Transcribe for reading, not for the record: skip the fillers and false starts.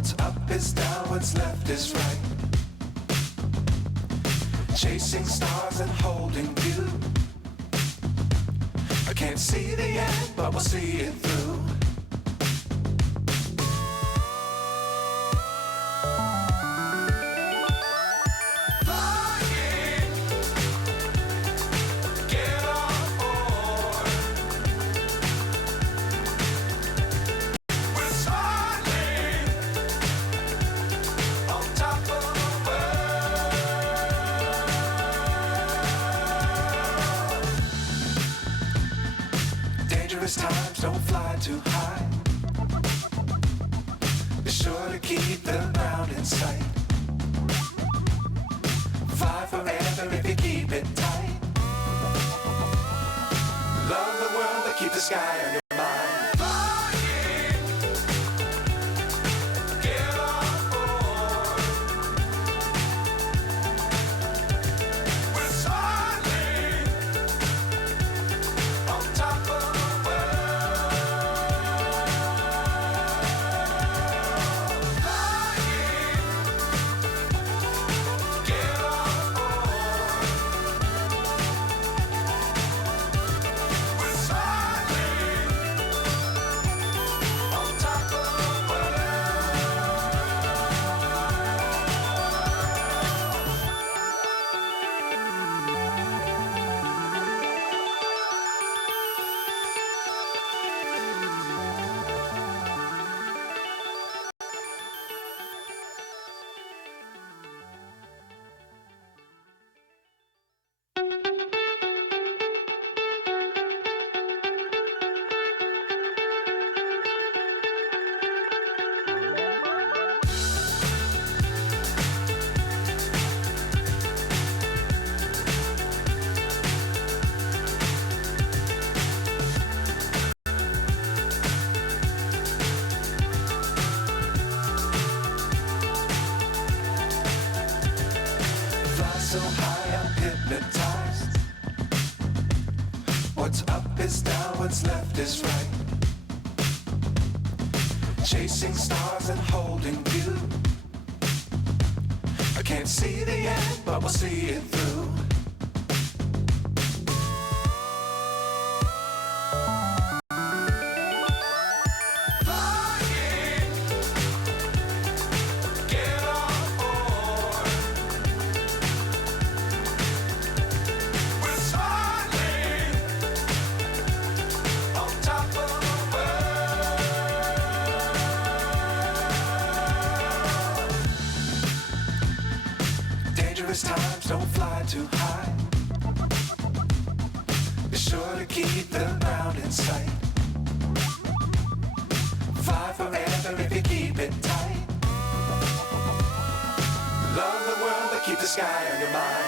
What's up is down, what's left is right. Chasing stars and holding you. I can't see the end, but we'll see it through. Times don't fly too high. Be sure to keep the ground in sight. Fly forever if you keep it tight. Love the world but keep the sky on your mind. Get on board. We're soaring on top of so high I'm hypnotized. What's up is down, what's left is right. Chasing stars and holding you. I can't see the end, but we'll see it through. Times don't fly too high. Be sure to keep the ground in sight. Fly forever if you keep it tight. Love the world but keep the sky on your mind.